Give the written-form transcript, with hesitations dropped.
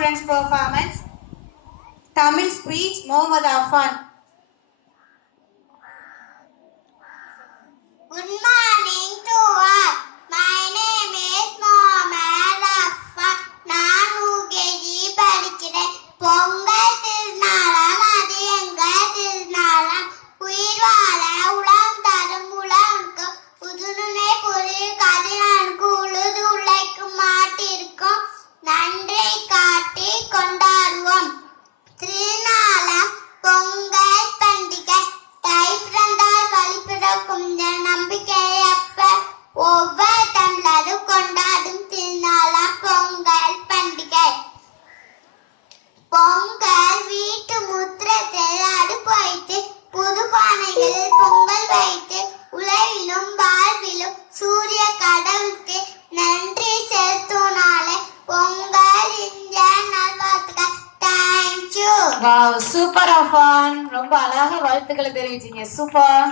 students' performance. Tamil speech, Mohammad Afan. Good morning to all. My name is Mohammad Afan. நான் UKG படிக்கிறேன். பொங்கல் திருநாளாம் அது எங்கள் திருநாளாம். உயிர் வாழ உளம் தரும் உலகுக்கு புதுநுனை பொருள் கதிரனுக்கு உழுது உழைக்கும் மாட்டிருக்கும் நன்றி காட்டி கொண்டாடுவோம். திருநாளாம் பொங்கல் பண்டிகை தை பிறந்தால் வழி பிறக்கும் நம்பிக்கை அப்ப ஒவ்வொரு தமிழரும் கொண்டாடும் திருநாளாம் பொங்கல் பண்டிகை. பொங்கல் வீட்டு முற்றத்தில் அடுப்பு வைத்து புது பானைகளில் பொங்கல் வைத்து உலகிலும் வாழ்விலும் சூரிய கடவுளுக்கு நன்றி செலுத்தும் நாளை பொங்கல் இந்திய நல்வாழ்த்துக்கள். தேங்க்யூ. Wow, super Affan. ரொம்ப அழகா வாழ்த்துக்களை தெரிவிச்சீங்க. சூப்பர்.